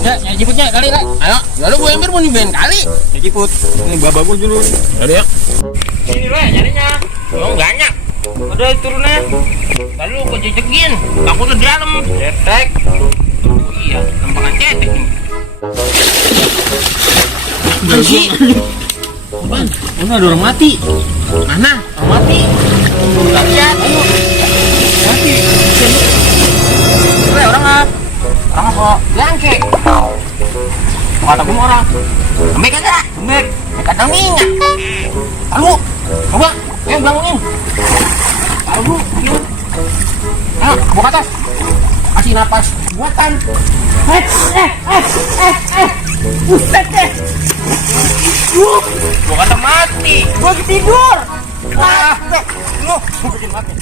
Ya, jiputnya kali lah. Ayo, lalu gue ember mau nibain kali. Ya jiput. Ini bagus dulu. Jadi ya. Sini lah nyarinya. Oh, banyak. Udah turunnya. Lalu gue jejekin. Takutnya di dalam. Cetek. Iya, tempangan cetek ini. Apaan sih? Apaan? Mana ada orang mati? Mana? Orang mati. Gak lihat. Ayo. Mati. Orang apa? Orang apa? Langke. Kata gue orang. Kembek kagak? Kembek. Kadang minyak. Lalu, coba. Ayo bangunin. Lalu. Ayo, buka atas. Kasih napas buatan. Buset deh. Gua kata mati. Gua tidur. Lu bikin mati.